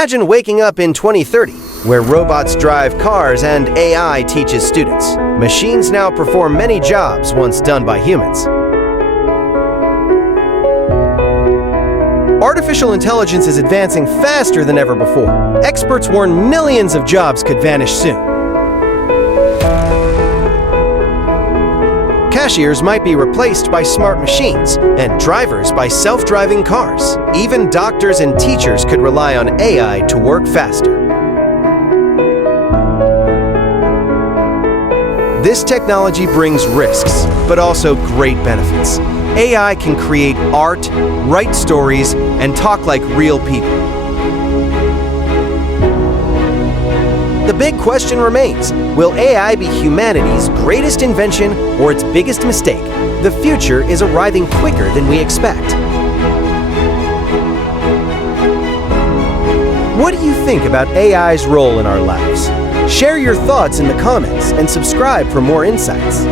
Imagine waking up in 2030, where robots drive cars and AI teaches students. Machines now perform many jobs once done by humans. Artificial intelligence is advancing faster than ever before. Experts warn millions of jobs could vanish soon. Cashiers might be replaced by smart machines, and drivers by self-driving cars. Even doctors and teachers could rely on AI to work faster. This technology brings risks, but also great benefits. AI can create art, write stories, and talk like real people. The big question remains, will AI be humanity's greatest invention or its biggest mistake? The future is arriving quicker than we expect. What do you think about AI's role in our lives? Share your thoughts in the comments and subscribe for more insights.